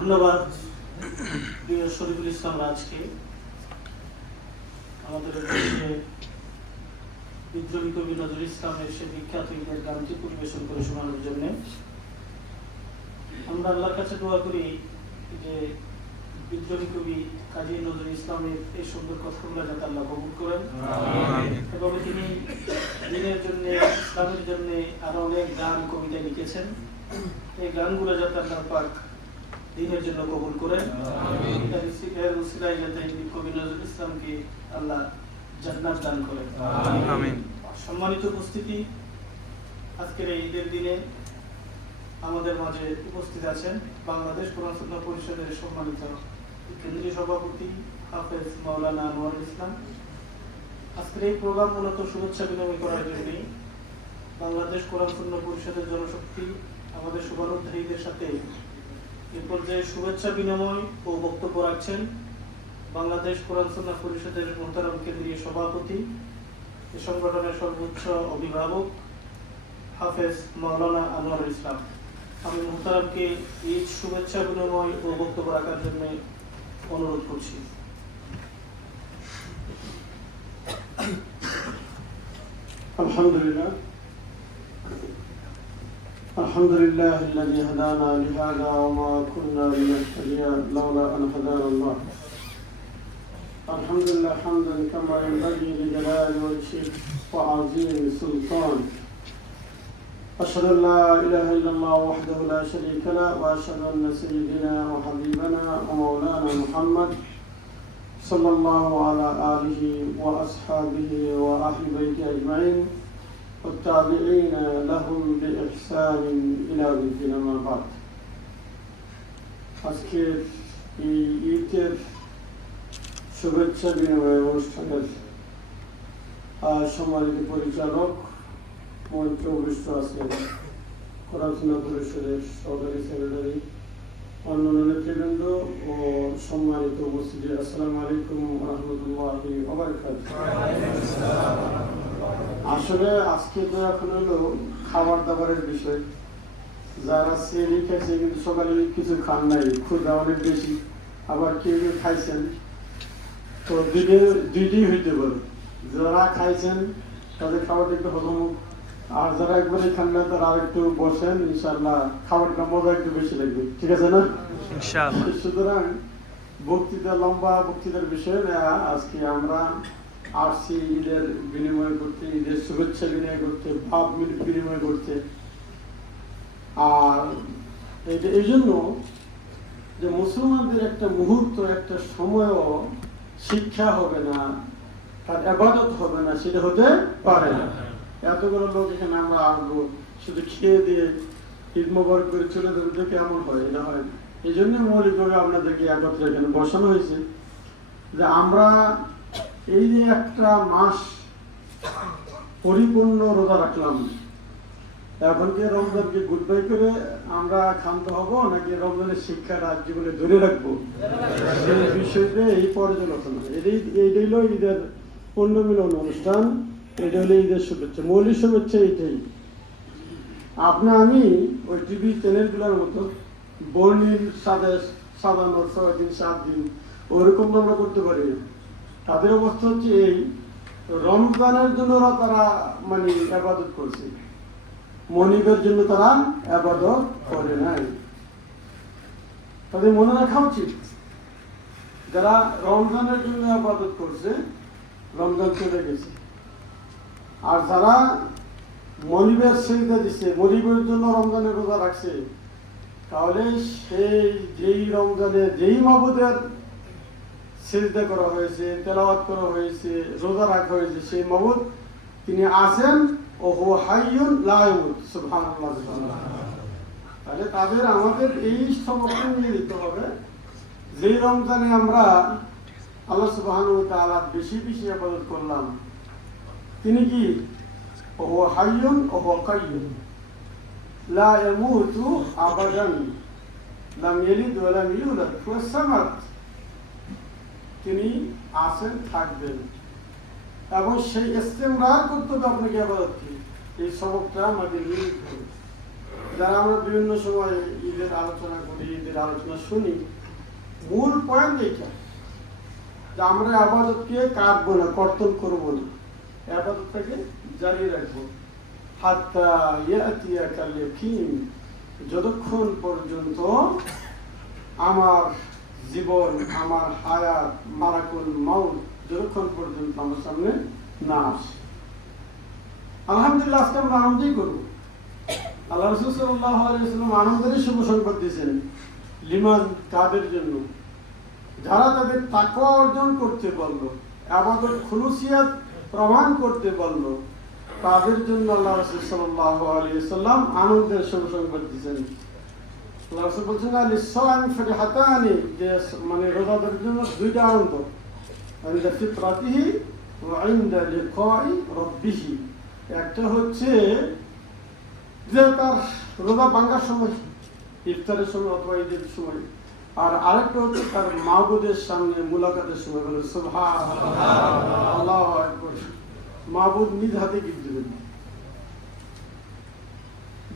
ধন্যবাদ প্রিয় শরীফুল ইসলাম রাজকে। আমাদের দেশে বিদ্রোহী কবি নজরুল ইসলামের সে বিখ্যাত ঈদের গানটি পরিবেশন করে শোনানোর জন্য। আমরা আল্লাহর কাছে দোয়া করি যে বিদ্রোহী কবি কাজী নজরুল ইসলামের এই সুন্দর কথাগুলো যাতে আল্লাহ কবুল করেন। এবং তিনি দিনের জন্য ইসলামের জন্য আরও অনেক গান কবিতা লিখেছেন। এই গানগুলো যাতে আল্লাহ পাক দিনের জন্য কবুল করেন। ইসলামকে আল্লাহ জান্নাত দান করেন। সম্মানিত উপস্থিতি আজকের এই ঈদের দিনে আমাদের মাঝে উপস্থিত আছেন বাংলাদেশ কোরআন সুন্নাহ পরিষদের সম্মানিত কেন্দ্রীয় সভাপতি হাফেজ মাওলানা আনোয়ারুল ইসলাম। আজকের এই প্রোগ্রাম মূলত শুভেচ্ছা বিনিময় করার জন্যই বাংলাদেশ কোরআন সুন্নাহ পরিষদের জনশক্তি আমাদের শুভানুধ্যায়ীদের সাথে এরপর যে শুভেচ্ছা বিনিময় ও বক্তব্য রাখছেন বাংলাদেশ কোরআন সন্না পরিষদের মোহতারাম কেন্দ্রীয় সভাপতি, এ সংগঠনের সর্বোচ্চ অভিভাবক হাফেজ মাওলানা আনোয়ারুল ইসলাম। আমি মোহতারামকে ঈদ শুভেচ্ছা বিনিময় ও বক্তব্য রাখার জন্য অনুরোধ করছি। আলহামদুলিল্লাহ। الحمد لله الذي هدانا لهذا وما كنا لنهتدي لولا أن هدانا الله. الحمد لله حمدا كما ينبغي لجلال وجهه وعظيم سلطان أشهد أن لا إله إلا الله وحده لا شريك له وأشهد أن سيدنا وحبيبنا ومولانا محمد صلى الله على آله وأصحابه وأهل بيته أجمعين. والتابعين لهم بإحسان إلى يوم الدين أما بعد আজকের এই ঈদের শুভেচ্ছা বিনিময় অনুষ্ঠানের আহ, সম্মানিত পরিচালক মঞ্চ উপবিষ্ট আছেন করাচনা পরিষদের সহকারী সেক্রেটারি অন্যান্য নেতৃবৃন্দ ও সম্মানিত উপস্থিতি আসসালামু আলাইকুম রহমতুল্লাহি আসলে আজকে তো এখন হলো খাবার দাবারের বিষয়। যারা শ্রেণি খাইছে কিন্তু সকালে কিছু খান নাই ক্ষুদা অনেক বেশি। আবার কেউ কেউ খাইছেন তো দুইটা দুইটাই হইতে পারে। যারা খাইছেন তাদের খাবারটা একটু হজম হোক। আর যারা একবারে খান না তারা একটু বসেন ইনশাল্লাহ খাবারটা মজা একটু বেশি লাগবে। ঠিক আছে না? সুতরাং বক্তৃতা লম্বা বক্তৃতার বিষয়ে আজকে আমরা আসছি ঈদের বিনিময় করতে, ঈদের শুভেচ্ছা বিনিময় করতে, ভাব বিনিময় করতে। আর এটা এই জন্য যে মুসলমানদের একটা মুহূর্ত, একটা সময়ও শিক্ষা হবে না, তার আবাদত হবে না, সেটা হতে পারে না। এতগুলো লোক এখানে আমরা আসব, শুধু খেয়ে দিয়ে ঈদ মোবারক করে চলে যাব তো কেমন হয়? এটা হয়। এই জন্য মৌলিকভাবে আপনাদেরকে একত্রে এখানে বসানো হয়েছে যে আমরা এই যে একটা মাস পরিপূর্ণ রোজা রাখলাম। এখন কি রমজানকে গুড বাই করে আমরা ক্ষান্ত হব নাকি রমজানের শিক্ষাটা জীবনে ধরে রাখব? সেই বিষয়টা এই পর্যালোচনা। এটাই এইটাই হলো ঈদের পূর্ণ মিলন অনুষ্ঠান। এটা হলো ঈদের শুভেচ্ছা। মৌলিক শুভেচ্ছা এইটাই আপনি আমি ওই টিভি চ্যানেলগুলোর মতো বর্ণিল সাদা সাদানো ছয় দিন সাত দিন ওরকম আমরা করতে পারি। তাদের অবস্থা হচ্ছে এই, রমজানের জন্য তারা মানে আবাদত করছে। মনিবের জন্য তারা আবাদত করে নাই। তাদের মনে রাখা উচিত, যারা রমজানের জন্য আবাদত করছে, রমজান চলে গেছে। আর যারা মনিবের সেজদা দিচ্ছে মনিবের জন্য রমজানের রোজা রাখছে, তাহলে সেই যেই রমজানে যেই মাবুদের সেজদা করা হয়েছে, তেলাওয়াত করা হয়েছে, রোজা রাখা হয়েছে, সেই মাবুদ তিনি আছেন, ও হো হাইয়ুন লায়ুদ সুফান তাহলে তাদের আমাদের এই সমর্থন নিয়ে দিতে হবে। যেই রমজানে আমরা আল্লাহ সুবাহানু তালা বেশি বেশি আপাদত করলাম, তিনি কি? ও হাইয়ুন, ও কাইয়ুন। লা ইয়ামুতু আবাদান, লাম ইয়ালিদ ওয়া লাম ইউলাদ তিনি আছেন, থাকবেন। এবং সেই ইস্তেমরার করতে হবে আপনাকে আবাদত কি? এই সবকটা আমাদের যারা আমরা বিভিন্ন সময় ঈদের আলোচনা করি, ঈদের আলোচনা শুনি, মূল পয়েন্ট এইটা যে আমরা আবাদতকে কাটবো না, কর্তন করব না। আবাদতটাকে জারি রাখব। হাত্তা ইয়াতিয়া কাল যতক্ষণ পর্যন্ত আমার জীবন আমার হায়াত, মারাকুল মাউত, যতক্ষণ পর্যন্ত আমার সামনে না আসে। আলহামদুলিল্লাহ, আজকে আমরা আনন্দই করব। আল্লাহ রসুল সাল্লাহ আলাইসাল্লাম আনন্দেরই শুভ সংবাদ দিয়েছেন লিমান কাদের জন্য। যারা তাদের তাকওয়া অর্জন করতে পারল আবাদত খুলুসিয়াত প্রমাণ করতে পারল তাদের জন্য আল্লাহ রসুল সাল্লাহ আলাইসাল্লাম আনন্দের শুভ সংবাদ দিয়েছেন। রাসুল বলছেন না যে মানে জন্য দুইটা আনন্দ। আইন্দা আইন্দা লিখাই রব্বিহি। একটা হচ্ছে যে তার রোজা ভাঙ্গার সময়, ইফতারের সময় অথবা ঈদের সময়। আর আরেকটা হচ্ছে তার মাহবুদের সামনে মুলাকাতের সময়। মানে সোভা আল্লাহ মাহবুদ নিজ হাতে গিফট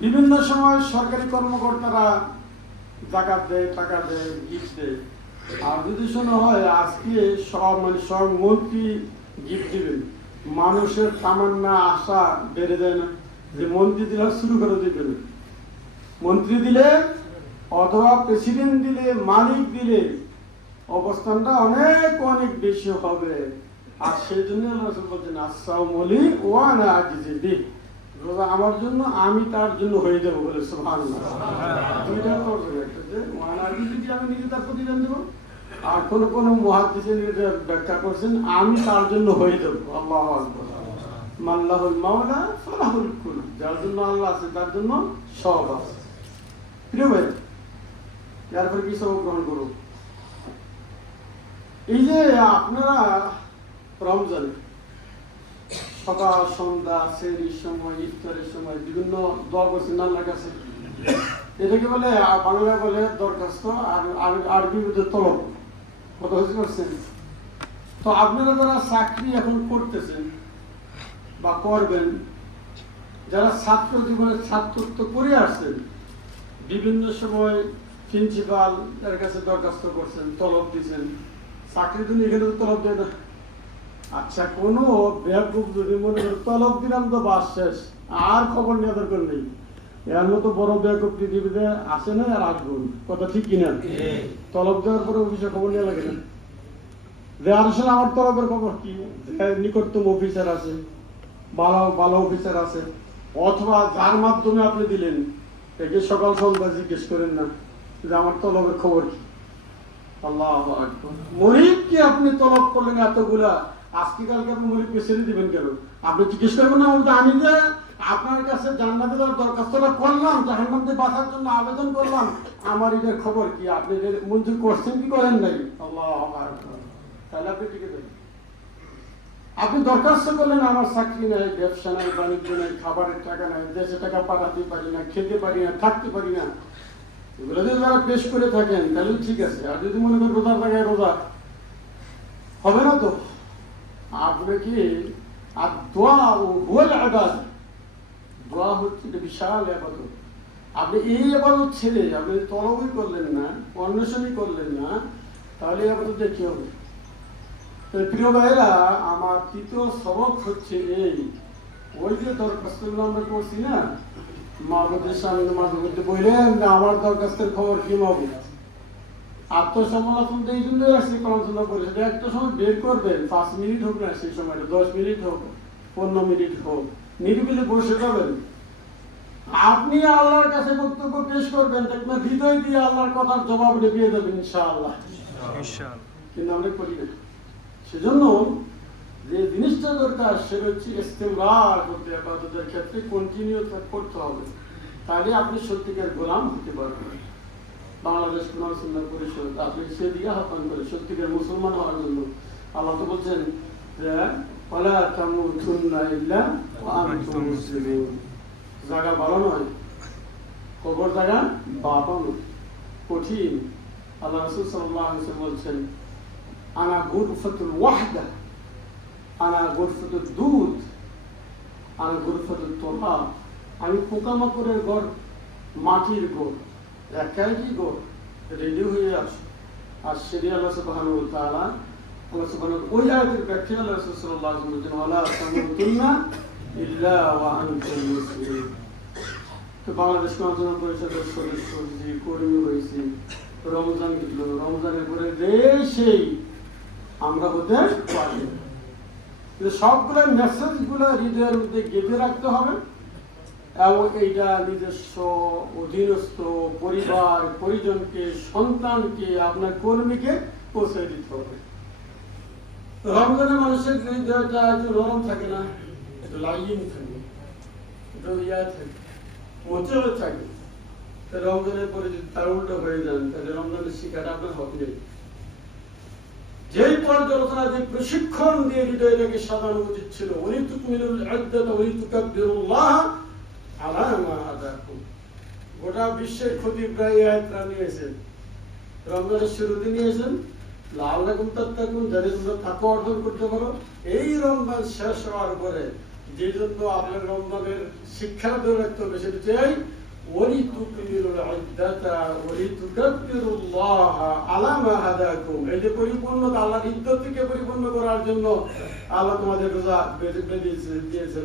বিভিন্ন সময় সরকারি কর্মকর্তারা জাকাত দেয়, টাকা দেয় গিফট দেয়। আর যদি শোনা হয়, আজকে সব মানে সব মন্ত্রী গিফট দিবেন। মানুষের তামান্না, আশা বেড়ে যায় না। যে মন্ত্রী দিলে শুরু করে দিবেন মন্ত্রী দিলে অথবা প্রেসিডেন্ট দিলে, মালিক দিলে অবস্থানটা অনেক অনেক বেশি হবে। আর সেই জন্য বলছেন আসাউমলি ওয়ানা আজিজি রোজা আমার জন্য আমি তার জন্য হয়ে যাব বলে আমি তার আর কোন কোন ব্যাখ্যা করছেন, আমি তার জন্য হয়ে যাব। আল্লাহ মাল্লাহুল মাওলা কুল। যার জন্য আল্লাহ আছে, তার জন্য সব আছে। প্রিয় ভাই এরপর কি সব গ্রহণ করুন এই যে আপনারা রমজানে সকাল, সন্ধ্যা শ্রেণির সময়, ইফতারের সময় বিভিন্ন দোয়া করছেন আল্লাহর কাছে এটাকে বলে বাংলা বলে দরখাস্ত, আর, আর- আরবি বলে তলব। কত হয়েছে করছেন তো আপনারা যারা চাকরি এখন করতেছেন বা করবেন, যারা ছাত্র জীবনে ছাত্রত্ব করে আসছেন, বিভিন্ন সময় প্রিন্সিপাল এর কাছে দরখাস্ত করছেন, তলব দিয়েছেন চাকরির জন্য এখানে তলব দেয় না। আচ্ছা কোনো বেয়াকুব যদি মনে করে তলব দিলাম তো বাস শেষ আর খবর নেওয়া দরকার নেই। এর মতো বড় বেয়াকুব পৃথিবীতে আসে না আর আসব কথা ঠিক কিনা? তলব দেওয়ার পরে অফিসে খবর নেওয়া লাগে না। যে আসলে আমার তরফের খবর কি? নিকটতম অফিসার আছে ভালো ভালো অফিসার আছে অথবা যার মাধ্যমে আপনি দিলেন একে সকাল সন্ধ্যা জিজ্ঞেস করেন না যে আমার তলবের খবর কি? আল্লাহ মরিবকে আপনি তলব করলেন এতগুলা? আজকে কালকে আপনি মরিবকে ছেড়ে দিবেন কেন? আপনি জিজ্ঞেস করবেন না আমি যে আপনার কাছে জান্নাতে দেওয়ার দরখাস্তটা করলাম জাহান্নাম থেকে বাঁচার জন্য আবেদন করলাম, আমার এটার খবর কি? আপনি মঞ্জুর করছেন কি করেন নাই? আল্লাহ তাহলে আপনি টিকে দেবেন আপনি দরখাস্ত করলেন, আমার চাকরি নাই, ব্যবসা নাই, বাণিজ্য নাই, খাবারের টাকা নাই, দেশে টাকা পাঠাতে পারি না, খেতে পারি না, থাকতে পারি না। এগুলো যদি যারা পেশ করে থাকেন, তাহলে ঠিক আছে। আর যদি মনে করেন রোজার জায়গায় রোজা হবে না তো? আপনি কি আর দোয়া ও দোয়া হচ্ছে বিশাল আপনি এই ছেড়ে আপনি তলবই করলেন না অন্বেষণই করলেন না তাহলে আবাদত কি হবে প্রিয় ভাইরা আমার তৃতীয় সবক হচ্ছে এই ওই যে দরখাস্তগুলো আমরা করছি না মাহবুদের সামনে মাঝে মধ্যে বললেন আমার দরখাস্তের খবর কি মাহবুদ আত্মসমালোচন তো এই জন্যই আসছে করেছে একটা সময় বের করবেন পাঁচ মিনিট হোক না সেই সময়টা দশ মিনিট হোক পনেরো মিনিট হোক নিরিবিলি বসে যাবেন। আপনি আল্লাহর কাছে বক্তব্য পেশ করবেন দেখবেন হৃদয় দিয়ে আল্লাহর কথার জবাব দিয়ে দেবেন ইনশাআল্লাহ। কিন্তু আমরা করি না। সেজন্য যে জিনিসটা দরকার সেটা হচ্ছে ইস্তেমরার করতে ক্ষেত্রে কন্টিনিউ করতে হবে। তাহলে আপনি সত্যিকার গোলাম হতে পারবেন। বাংলাদেশ পুনর্সন্ধ্যা পরিষদ, আপনি সেদিকে আহ্বান করে সত্যিকার মুসলমান হওয়ার জন্য আল্লাহ তো বলছেন যে ওলা তামুতুন্না ইল্লা আনতুম মুসলিমুন। জায়গা ভালো নয়, কবর জায়গা বাঁকানো কঠিন। আল্লাহ রসুল ওয়াসাল্লাম বলছেন, আনা গুরফাতুল ওয়াহদা, আনা গুরফাতুল দুধ, আনা গুরফাতুল তোলা আমি পোকামাকড়ের ঘর, মাটির একাই গোড় রেডি হয়ে আসো। আর সেটি আল্লাহ সুবহান তাআলা, আল্লাহ সুবহান ওই আয়াতের ব্যাখ্যা আল্লাহ বলেছেন ইল্লা ওয়া আনতুম মুসলিমুন তো বাংলাদেশ পরিষদের সদস্য কর্মী হয়েছি, রমজান গেল রমজানের পরে দেশেই আমরা হতে পারি সবগুলো মেসেজগুলো হৃদয়ের মধ্যে গেঁথে রাখতে হবে। এবং এইটা নিজস্ব অধীনস্থ পরিবার, পরিজনকে, সন্তানকে, আপনার কর্মীকে পৌঁছে দিতে হবে রমজানে মানুষের হৃদয়টা একটু নরম থাকে না, একটু লাইন থাকে, একটু ইয়া থাকে মোচড় থাকে রমজানের পরে যদি তার উল্টো হয়ে যান, তাহলে রমজানের শিকার আপনার হবে না। যেই পর্যালোচনা যে প্রশিক্ষণ দিয়ে হৃদয়টাকে সাজানো উচিত ছিল উনি তুকমিনুল ইদ্দাত উনি গোটা বিশ্বের ক্ষতি প্রায় রমজানের শুরুতে নিয়েছেন। লাল রকম অর্জন করতে পারো এই রমজান শেষ হওয়ার পরে যে জন্য আপনার রমজানের চাই পরিপূর্ণ করার জন্য আল্লাহ তোমাদের রোজা দিয়েছেন।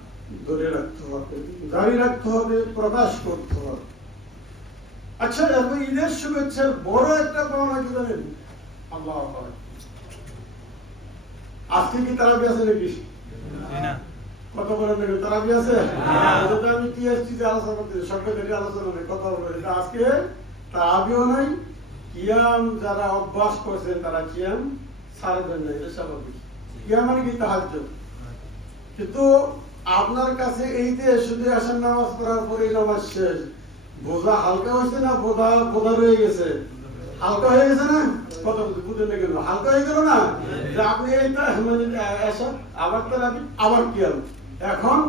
রাখতে হবে জারি রাখতে হবে প্রকাশ করতে হবে। আচ্ছা এখন ঈদের শুভেচ্ছার বড় একটা পাওনা কি জানেন? আল্লাহ আজকে কি তারাবি আছে নাকি? কত বড় নাকি তারাবি আছে? আমি টিএসটি তে আলোচনা করতে সরকারি আলোচনা নেই কথা এটা আজকে তারাবিও নাই কিয়াম যারা অভ্যাস করছেন তারা কিয়াম ছাড়বেন না এটা স্বাভাবিক। কিয়াম মানে কি? তাহাজ্জুদ। কিন্তু আপনার কাছে এই যে শুধু আসেন নামাজ পড়ার পরে নামাজ শেষ বোঝা হালকা হয়েছে না বোঝা বোঝা রয়ে গেছে? হালকা হয়ে গেছে না? কত বুঝে না গেল। হালকা হয়ে গেল না? যে আপনি এইটা মানে আবার আপনি আবার কি এখন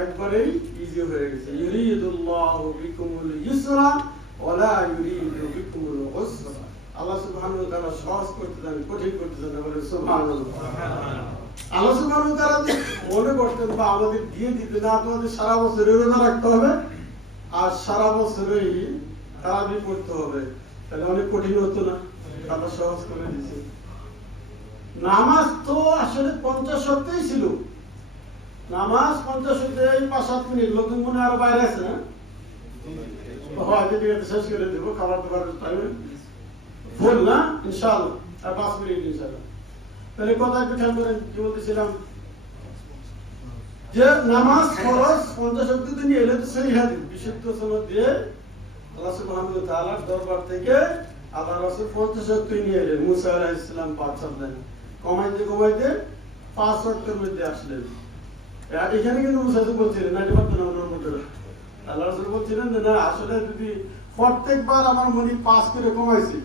একবারেই ইজি হয়ে গেছে। ইউরিদুল্লাহু বিকুমুল ইউসরা ওয়ালা ইউরিদু বিকুমুল উসরা। আল্লাহ সুবহানাহু ওয়া তাআলা সহজ করতে দেন কঠিন করতে দেন বলে সুবহানাল্লাহ। তারা মনে করতেন বা আমাদের দিয়ে দিতে না তোমাদের সারা রোজা রাখতে হবে। আর সারা তারাবি হবে। তাহলে অনেক কঠিন হতো না। তারা সহজ করে নামাজ তো আসলে পঞ্চাশ সপ্তাহে ছিল। নামাজ পঞ্চাশ সপ্তাহে পাঁচ সাত মিনিট নতুন মনে আরও বাইরে আছে না হয় শেষ করে দেবো, খাবার দাবার টাইমে না, ইনশাআল্লাহ। আর পাঁচ মিনিট ইনশাআল্লাহ। কথা একটু খেয়াল কি বলতেছিলাম? যে নামাজ ফরজ পঞ্চাশ অব্দি তিনি এলে তো সেই বিশুদ্ধ সনদ দিয়ে আল্লাহ দরবার থেকে আল্লাহ রাসূল পঞ্চাশ অব্দি নিয়ে এলেন, মুসা পাঁচ সপ্তাহে কমাইতে কমাইতে পাঁচ মধ্যে আসলেন। এখানে কিন্তু মুসা বলছিলেন না এটা পারতো ওনার মধ্যে আল্লাহ বলছিলেন না, আসলে যদি প্রত্যেকবার আমার মনে পাঁচ করে কমাইছি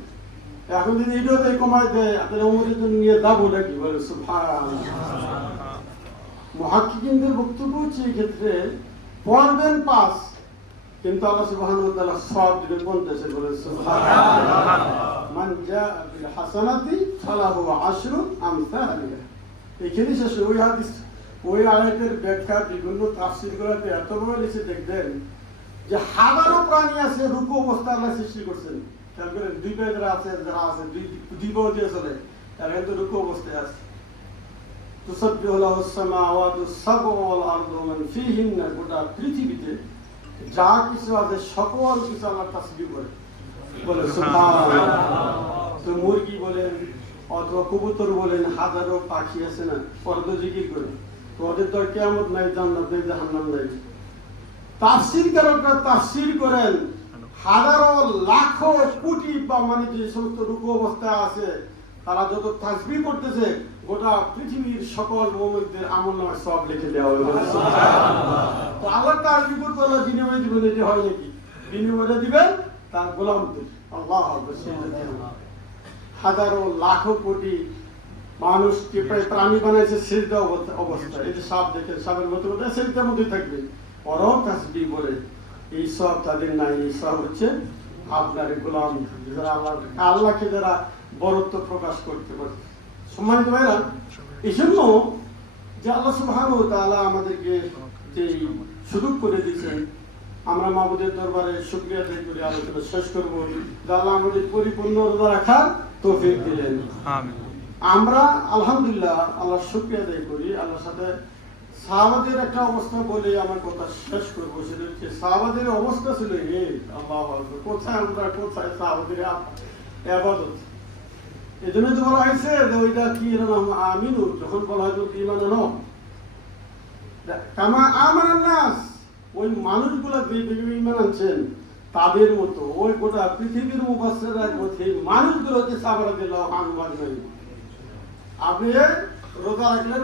এখন যদি এটাও তাই কমাই দেয় অমরের জন্য নিয়ে যাব নাকি বলে বক্তব্য হচ্ছে এই ক্ষেত্রে পাস কিন্তু আল্লাহ সুবহানাহু ওয়া তাআলা সব পঞ্চাশে বলে মান জাআ বিল হাসানাতি ফালাহু আশরু আমসালিহা এখানে শেষ ওই হাদিস, ওই আয়াতের ব্যাখ্যা, বিভিন্ন তাফসীর এত বড় লিখে দেখবেন যে হাজারো প্রাণী আছে, রূপ অবস্থা আল্লাহ সৃষ্টি করছেন। করেন, দুই যারা আছে যারা আছে, দুই দিয়ে চলে, তারা কিন্তু রূপ অবস্থায় আছে। তুসব্বিহু লাহু সামাওয়াতু গোটা পৃথিবীতে যা কিছু আছে, সকল কিছু আল্লাহ তাসবিহ করে। বলে তো মুরগি বলেন, অথবা কবুতর বলেন, হাজারো পাখি আছে না, পর্দ জিকির করে। তো ওদের তো কেয়ামত নাই, জান্নাত নাই, জাহান্নাম নাই। তাফসির কারকরা তাফসির করেন। হাজারো লাখো কোটি বা মানে যে সমস্ত অবস্থা আছে তারা যত তাসবিহ করতেছে গোটা পৃথিবীর সকল মোহাম্মদদের আমল নামায় সব লিখে দেওয়া তো আল্লাহ তার বিপদ আল্লাহ বিনিময় দিবেন এটি হয় নাকি? দিবেন তার গোলামদের আল্লাহ হাজারো লাখো কোটি মানুষকে প্রাণী বানাইছে সেজদা অবস্থা। যে সাপ দেখে সাপের মতো থাকবে। ওরাও তাসবি বলে এই সব তাদের নাই এই সব হচ্ছে আপনার গোলাম। যারা আল্লাহ আল্লাহকে যারা বরত্ব প্রকাশ করতে পারে। সম্মানিত ভাইরা এই জন্য যে আল্লাহ সুবহান ও তাআলা আমাদেরকে যে সুযোগ করে দিয়েছেন আমরা মাহবুদের দরবারে শুক্রিয়া আদায় করে আলোচনা শেষ করব। যে আল্লাহ আমাদের পরিপূর্ণ রোজা রাখার তৌফিক দিলেন। আমরা আলহামদুলিল্লাহ আল্লাহ শুক্রিয়া আদায় করি আল্লাহর সাথে সাহাবাদের একটা অবস্থা বলে আমার কথা শেষ করব, সেটা হচ্ছে সাহাবাদের অবস্থা ছিল হে আল্লাহ কোথায় আমরা, কোথায় সাহাবাদের আবাদত? এই জন্য তো বলা হয়েছে যে ওইটা কি এর নাম? আমিনু, যখন বলা হয় ইমান আনো কামা আমার নাস, ওই মানুষগুলা যে ইমান আনছেন, তাদের মতো, ওই গোটা পৃথিবীর মুবাসের মধ্যে মানুষগুলো হচ্ছে সাবারা দিল নাই আপনি রোজা রাখলেন?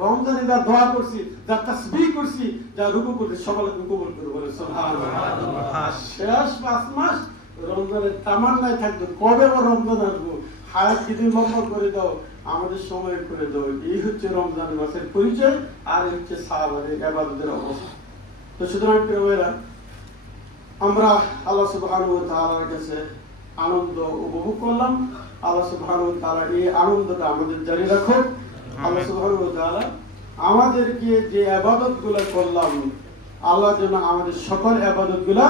রমজানে যা দোয়া করছি যা তাসবিহ করছি যা রুকু করছি সকালে কবুল করে বলে শেষ পাঁচ মাস রমজানের তামান্নায় থাকতো কবে বা রমজান আসব? হায়াত লম্বা করে দাও আমাদের সময় করে দাও। এই হচ্ছে রমজান মাসের পরিচয় আর এই হচ্ছে সাহাবাদের এবাদতের অবস্থা। তো সুতরাং প্রিয় ভাইরা, আমরা আল্লাহ সুবহানাহু ওয়া তাআলার কাছে আনন্দ উপভোগ করলাম। আল্লাহ সুবহানাহু ওয়া তাআলা এই আনন্দটা আমাদের জারি আল্লাহ সুবহানাহু ওয়া তাআলা আমাদেরকে যে আবাদতগুলো করলাম আল্লাহ যেন আমাদের সকল আবাদতগুলা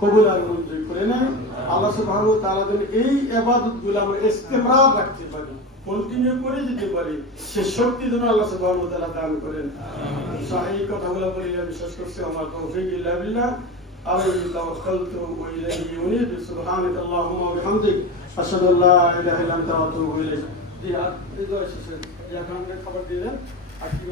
কবুল আর মঞ্জুর করে নেন আল্লাহ সুবহানাহু ওয়া তাআলা যেন এই আবাদতগুলো আমরা ইস্তেমরার রাখতে পারি কন্টিনিউ করে যেতে পারি সে শক্তি যেন আল্লাহ সুবহানাহু ওয়া তাআলা দান করেন এই কথাগুলো বলে আমি শেষ করছি আমার তৌফিক ইল্লা বিল্লাহ عليه توكلت واليه انيب سبحانك اللهم وبحمدك اشهد ان لا اله الا انت واتوب এক ধরনের খাবার দিয়ে দেন আর কী